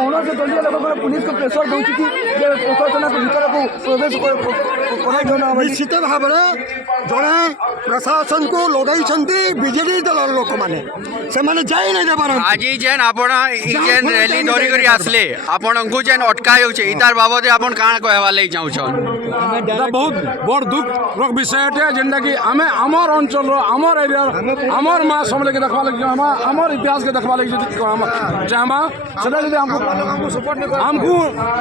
କୌଣସି ଦଳୀୟ ଲୋକ କ'ଣ ପୁଲିସକୁ ପ୍ରେସର ଦେଉଛି କି ଯେ ପ୍ରଶାସନକୁ ଭିତରକୁ ପ୍ରବେଶ ନିଶ୍ଚିତ ଭାବରେ ଜଣେ ପ୍ରଶାସନକୁ ଲଗାଇଛନ୍ତି ବିଜେଡି ଦଳର ଲୋକମାନେ ସେମାନେ ଯାଇ ନାଇଁ ଦେବାର আজি যেন ଆପଣ ଇ ଯେନ୍ ରେଲି ଧରିକରି ଆସିଲେ ଆପଣଙ୍କୁ ଯେନ୍ ଅଟକା ଯାଉଛେ ଇତାର ବାବଦରେ ଆପଣ କାଣା କହିବା ଲାଗି ଚାହୁଁଛନ୍? ବହୁତ ବଡ଼ ଦୁଃଖର ବିଷୟଟେ ଯେନ୍ଟାକି ଆମେ ଆମର୍ ଅଞ୍ଚଳର ଆମର୍ ଏରିଆର ଆମର୍ ମା ସମଲେକି ଦେଖ୍ବା ଲାଗି ଆମର୍ ଇତିହାସକେ ଦେଖ୍ବା ଲାଗି ଯଦି ଚାହିଁବା ସେଟା ଯଦି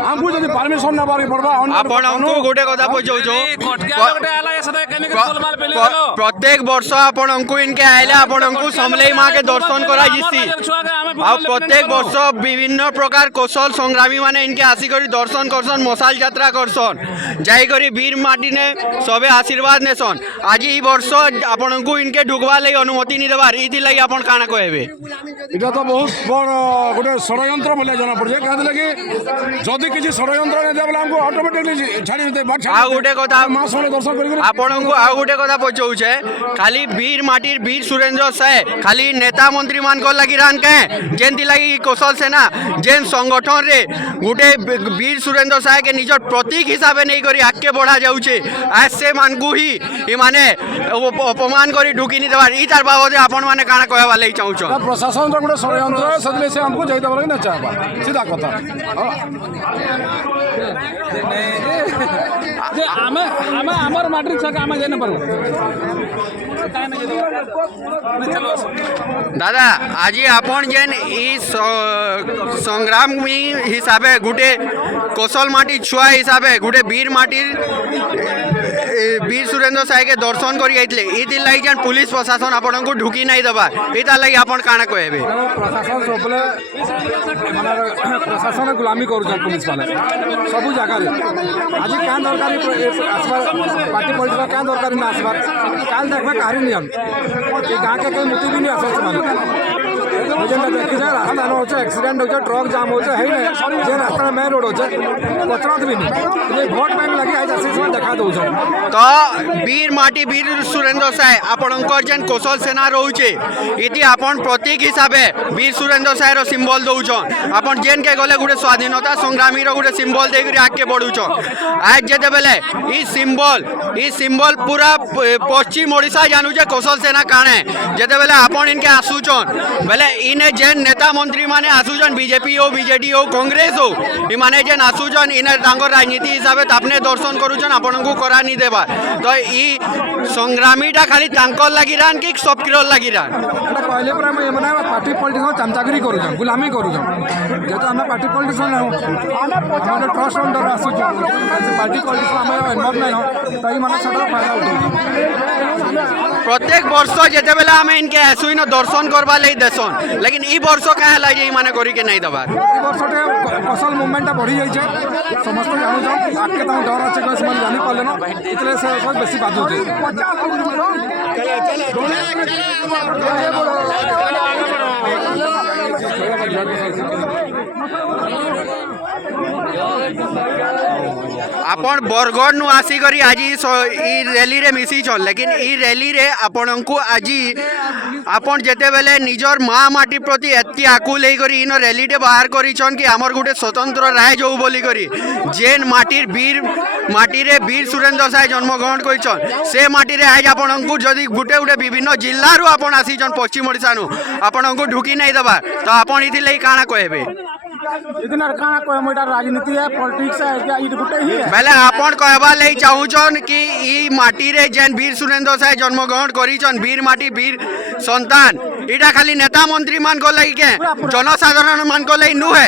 ଆମକୁ ଯଦି ପରମିଶନ ନେବାକେ ପଡ଼ବା ଆପଣଙ୍କୁ ଗୋଟେ କଥା ପଚାରୁଛୁ ପ୍ରତ୍ୟେକ ବର୍ଷ ଆପଣଙ୍କୁ ଇନକେ ଆଇଲେ ଆପଣଙ୍କୁ ସମଲେଇ ମାକେ ଦର୍ଶନ କରାଯିସି ଆଉ ପ୍ରତ୍ୟେକ ବର୍ଷ ବିଭିନ୍ନ ପ୍ରକାର କୌଶଳ ସଂଗ୍ରାମୀ ମାନେ ଇନକେ ଆସିକରି ଦର୍ଶନ କରସନ୍ ମଶାଲ ଯାତ୍ରା କରସନ୍ ଯାଇକରି বীর মাটিনে সবে আশীর্বাদ নেসন আজি এই বর্ষ আপনার ইনকে ঢুকবার লাগে অনুমতি নি দেবার ইথি লাগে আপনার কাଣା কহবে? এটা তো বহুত বড় গোটে ষড়যন্ত্র বলে জনা পড়ছে কাঁদি লাগি যদি কিছু ষড়যন্ত্র নেই দেবে আমাকে অটোমেটিকলি ছাড়ি দিতে আর গোটে কথা মা সঙ্গে দর্শন করি আপনার আর গোটে কথা পচাউছে খালি বীর মাটির বীর সুরেন্দ্র সাহে খালি নেতা মন্ত্রী মানকর লাগি রান কে যেমতি লাগি কৌশল সেনা যেন সংগঠন রে গোটে বীর সুরেন্দ্র সাহেকে নিজের প্রতীক হিসাবে নেই করি আগে বড়া যাচ্ছে আর সে মানকু হি মানে অপমান করে ঢুকি নি দেবার ই তার বাবদে আপন মানে কাଣା কহবার লাগি চাহুছ? প্রশাসনর গোটে ষড়যন্ত্র সেদিন সে আমাকে যাই দেবার না চাহবা সিধা কথা যে আমি আমি আমার মাটির ছাকে আমি যাই না পারবো। দাদা আজি আপন যেন এই সংগ্রামী হিসাবে গোটে কৌশল মাটি ছুয়া হিসাবে গোটে বীর মাটির বীর সুরেন্দ্র সাহেকে দর্শন করি যাইলে ইতির লাগি যেন পুলিশ প্রশাসন আপনার ঢুকি নাই দেবা এটার লাগি আপনার কাଣା কহবে? প্রশাসন সবলে মানে প্রশাসন গুলামি করছেন পুলিশ মানে সবু জায়গায় আজি কান দরকারি আসবার পার্টি পলিটিক্স কান দরকারি না আসবার কাল দেখবে কারি নিয়ম এই গাঁকে কেউ মুতি भी नहीं আসে মানে देखी जाए रास्ता न हो एक्सीडेंट हो ट्रक जाम हो है जे रास्ता मेन रोड हो पचरत भी नहीं भोट बैंक लगे आज देखा दौ तो वीर माटी वीर सुरेंद्र साहे आपणकर जेन कौशल सेना रोचे इति आपन प्रतीक हिसाबे वीर सुरेंद्र साहेर सिम्बल दौछन आपन जेन के गले गोटे स्वाधीनता संग्रामी गोटे सिम्बल देकर आगे बढ़ुछन आज जेते बेले ई सिम्बल पूरा पश्चिम ओडिशा जानूचे कौशल सेना काणे जेते बेले आपन इनके आसुछन बेले इने जेन नेता मंत्री माने आसुछन बीजेपी हो बीजेडी हो कांग्रेस हो इमाने जेन आसुछन इने तांकर राजनीति हिसाबे आपने दर्शन करूछन आपनकु करा नि देबा तो ई संग्रामीटा खाली तांकर लागि रान कि सबकिरो लागि रान एटा कहले पर हम एमना पार्टी पॉलिटिक्स चमचागिरी करूछन गुलामी करूछन जेतो हम पार्टी पॉलिटिक्स न हो हम ट्रस्ट अंडर आसुछ पार्टी पॉलिटिक्स हम इन्वॉल्व नै हो तई माने सदा फायदा उठो प्रत्येक वर्ष जेते बेला हम इनके आसुइन दर्शन करबा लई देसन लेकिन ई वर्ष काहे लागि ई माने करी के नै दबा ई वर्षटे कौशल मूवमेंट बढ़ी जाई छे समस्त जानू छ आके त डर আছে कस मन जानि पले न इतले से सब बेसी बाजू छे आपण बरगढ़ नु आसी करी आज ई रैली रे मिसी छन लेकिन ई रैली रे आपनकु आज आपण जेते बेले निजर माँ माटी प्रति एति आकुल हे करी इन रैली टे बाहर करी छन कि हमर गुटे स्वतंत्र राय जो बोली करी जेन माटीर वीर माटी रे वीर सुरेंद्र साहे जन्मग्रहण करिछन से माटी रे आज आपनकु जदि गुटे गुटे विभिन्न जिल्ला रु आपण आसी छन पश्चिम ओडिसा नु आपनकु ढुकी नै दबा तो आपण इथि लई काना कहबे? इतना काना कोइ मोटा राजनीति है पॉलिटिक्स है क्या ई गुटे ही है बेले आपण कहबा लई चाहुछन कि ई माटी रे जेन वीर सुरेंद्र साहे जन्मग्रहण करिछन वीर माटी वीर संतान इटा खाली नेता मंत्री मान को लई के जनसाधारण मान को लई नु है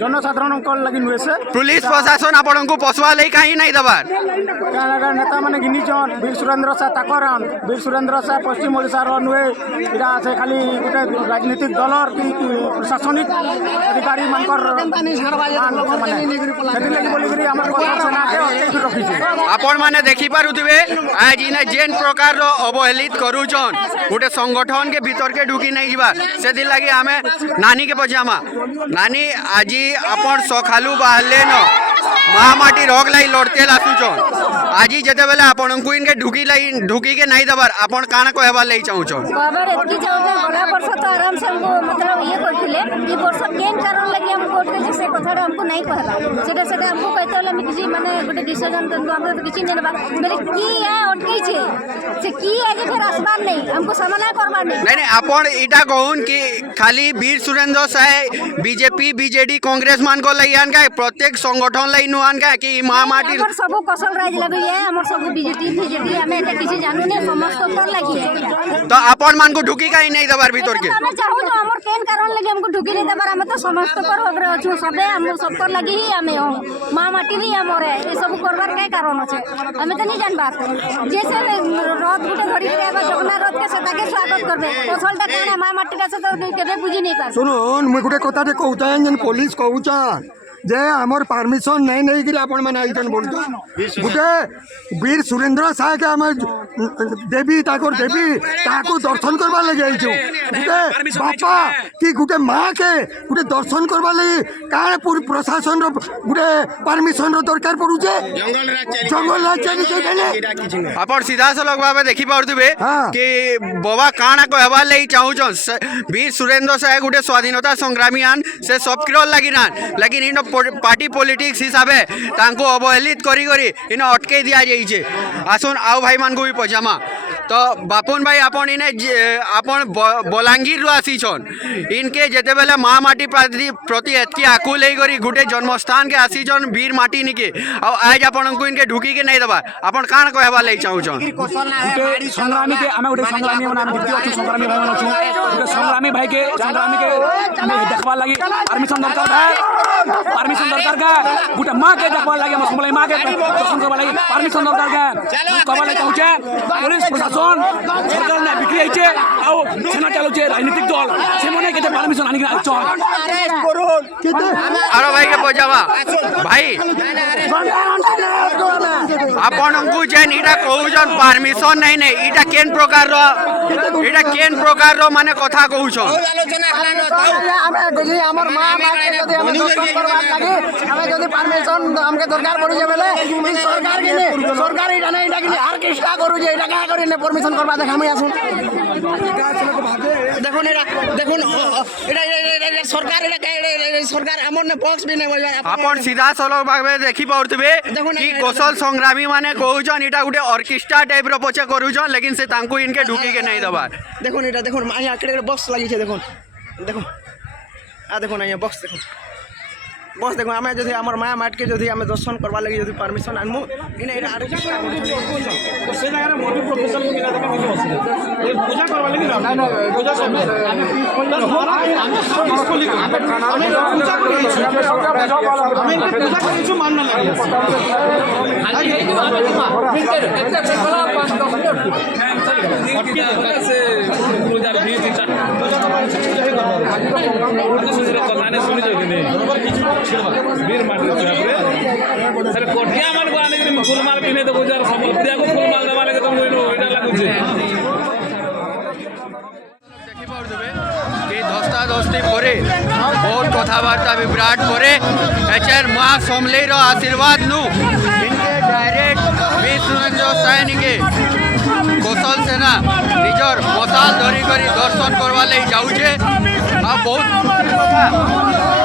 जनसाधारण को लगी नुए से पुलिस प्रशासन आपण को पसवा लई काहे नै दबार क्या लगा नेता माने गिनी छन वीर सुरेंद्र साहे ताकरान वीर सुरेंद्र साहे पश्चिम ओडिसा रो नुए इटा से खाली गुटे राजनीतिक दलर की प्रशासनिक अधिकारी आपण माने देखि पारुथिबे आज इने जेन प्रकार रो अवहेलित करूछन गोटे संगठन के भीतर के ढुकी नहीं जीवा से दिन लगी हमें नानी के पजामा नानी आज आपण सखालू बाहरले न महामाटी रोग लाई लड़ते आसुचन आज जिते बेले आपण को इनके ढुकी के नहीं दबार आपण काना कहबार लई चाहूछन बाबर एतकी चाहूछन गला वर्ष तो आराम से हमको मतलब ये करथिले ई वर्ष केन कारण लगी हम कोर्ट के से कथा हमको नहीं कहबा सेटा हमको कहते होला हम किसी माने गोटे डिसीजन तंतु हम तो किछि नेबा बोले की है अटकी छे से की है जे फिर आसमान नहीं हमको समाना करबार नहीं आपण इटा कहून कि खाली वीर सुरेंद्र साय बीजेपी बीजेडी कांग्रेस मान को लई आन का प्रत्येक संगठन लई नु आन का कि महामाटी हमर सब कौशल राज लगे है हमर सब बीजेडी हमें एते किछि जानू ने समस्त पर लगी है तो आपण मान को ढुकी काई नहीं दबार भीतर के हम चाहू तो हमर केन कारण लगे हमको ढुकी नहीं दबार हम तो समस्त पर होबरे अछु सबे हम सब पर लगी ही हमें हो महामाटी भी हमर है ये सब करबार काय कारण আছে हमें तो नहीं जानबार जैसे रथ गुटे घड़ी रे आबा जगना रथ के से ताके स्वागत करबे कौशलटा काने महामाटी का से तो केबे बुझी नहीं पास शुणुन मुझे गोटे कथा कहूँ जेन पुलिस कहूँ जे आमर परमिशन नहीं नहीं कि आपण मैंने आइटन बोलतो गोटे वीर सुरेंद्र साय के आम देवी ताकर देवी ताको दर्शन करवा लगे आइछु गोटे बापा कि गोटे माँ के गोटे दर्शन करवा लगे काहे पूरी प्रशासन रो गोटे परमिशन रो दरकार पड़ुचे जंगल राज चली के आपण सीधा सलग भाबे देखि पाउतबे हाँ। कि बाबा काना कहबा लई चाहूछन वीर सुरेंद्र साय गोटे स्वाधीनता संग्रामी आन से सब किरो लागिनान लेकिन इन पार्टी पॉलिटिक्स हिसाबे तांको अवहेलित करी करी इन अटके दिया जाइए आसुन आउ भाई मान को भी पजामा तो बापुन भाई आपण इने आपण बलांगीर आसीछन इनके जेते बेले महामाटी प्रति एतकी आकु ले करी गुटे जन्मस्थान के आसीछन वीर माटी निके आ आज आपण को इनके ढुकी के नहीं दबा आपण कान कहबा ले चाहूछन गुटे संग्रामी के आमे गुटे संग्रामी मन आमे दिक्ति अछि संग्रामी भाई मन अछि गुटे संग्रामी भाई के हमें देखबा लागि परमिशन दरकार है परमिशन दरकार का गुटे मां के देखबा लागि हम समलाई मां के दर्शन करबा लागि परमिशन दरकार का कहबा लागि चाहूछे पुलिस प्रशासन सरकार ने बिक्री आइछे आ सेना चलुछे राजनीतिक दल से मने के परमिशन आनि चल अरे भाई के पजामा भाई आपण को जेन इटा कहूछन परमिशन नहीं नहीं इटा केन प्रकार रो माने कथा कहूछन हमर मां के जदी हम दर्शन करबा लागि हमें जदी परमिशन हमके दरकार पड़ी जे बेले सरकार के ने सरकार इटा नहीं इटा के हर किस्ता करू जे इटा का करी ने परमिशन करबा देख हम आसु देखो ने सरकार सरकार हमर ने बॉक्स भी नहीं आपण सीधा सलग भाबे देखि पाउतबे कि कौशल संग्रामी माने कहूछन इटा गुटे ऑर्केस्ट्रा टाइप रो पछे करूछन लेकिन से तांको इनके ढुकी के नहीं दबा देखो ने देखो यहाँ केड़े बॉक्स लगी छे देखो देखो आ देखो ना यहाँ बॉक्स देखो बस देखो आम जदि आम माया माट के जदि आम दर्शन करवा लगी जदि परमिशन आनमु इन एरा आरो से जगह रे मोदी प्रोफेसर को बिना देखा ये पूजा करवा लगी ना ना पूजा सब हमें पूजा करी छु मानना वीर माटी सर कोठिया मान को आने के फुलमाल पिने तो गुजार समर्पिया को फुलमाल दबा लगे तुम कोइनो एटा लागु छे देखि पाउतबे कि दस्ता दस्ती परे बहुत कथाबार्ता विराट परे एचर मां समले रो आशीर्वाद नु इनके डायरेक्ट वीर सुरेंद्र साय निके कौशल सेना निजर मसाल धरी करी दर्शन करवा ले जाउछे आ बहुत कथा हमारे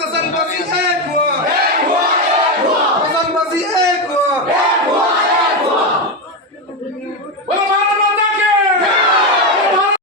Kosal basi